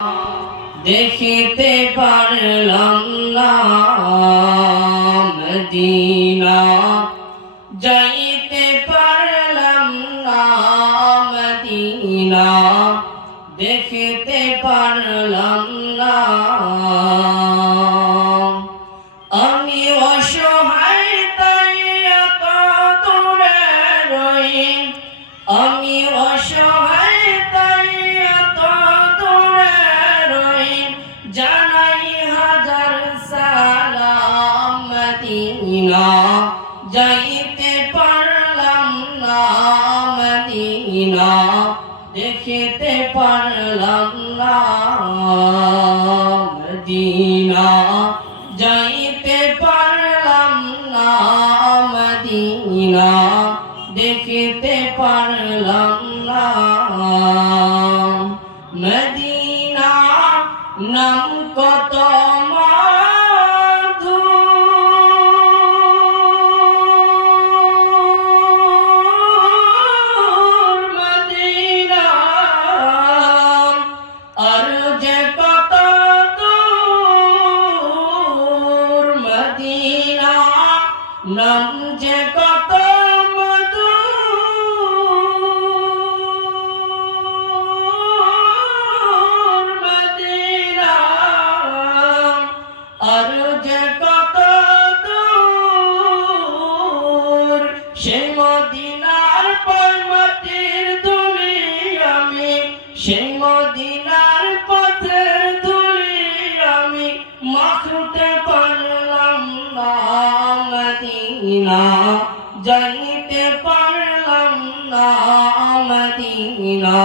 দেখিতে পারলাম না মদিনা, যাইতে পারলাম না মদিনা, দেখিতে পারলাম না। আমি অসহায় তাই এত দূরে রই, আমি অসহায় তাই এত দূরে রই, জানাই হাজার সালাম মদিনা, যাইতে পারলাম না মদিনা, দেখিতে পারলাম না মদিনা, যাইতে পারলাম না মদিনা, দেখিতে পারলাম না। মদিনা নাম কত মধুর, মদিনা আর যে কত দূর, মদিনা নাম যে কত মধুর, মদিনা আর যে কত দূর, সেই মদিনার পথের ধুলি আমি, সেই মদিনার পথের ধুলি আমি, মাখতে পারলাম না মদিনা, যাইতে পারলাম না মদিনা,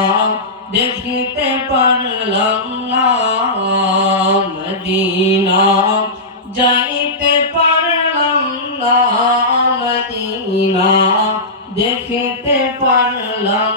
দেখিতে পারলাম না মদিনা, যাইতে পারলাম না মদিনা, দেখিতে পারলাম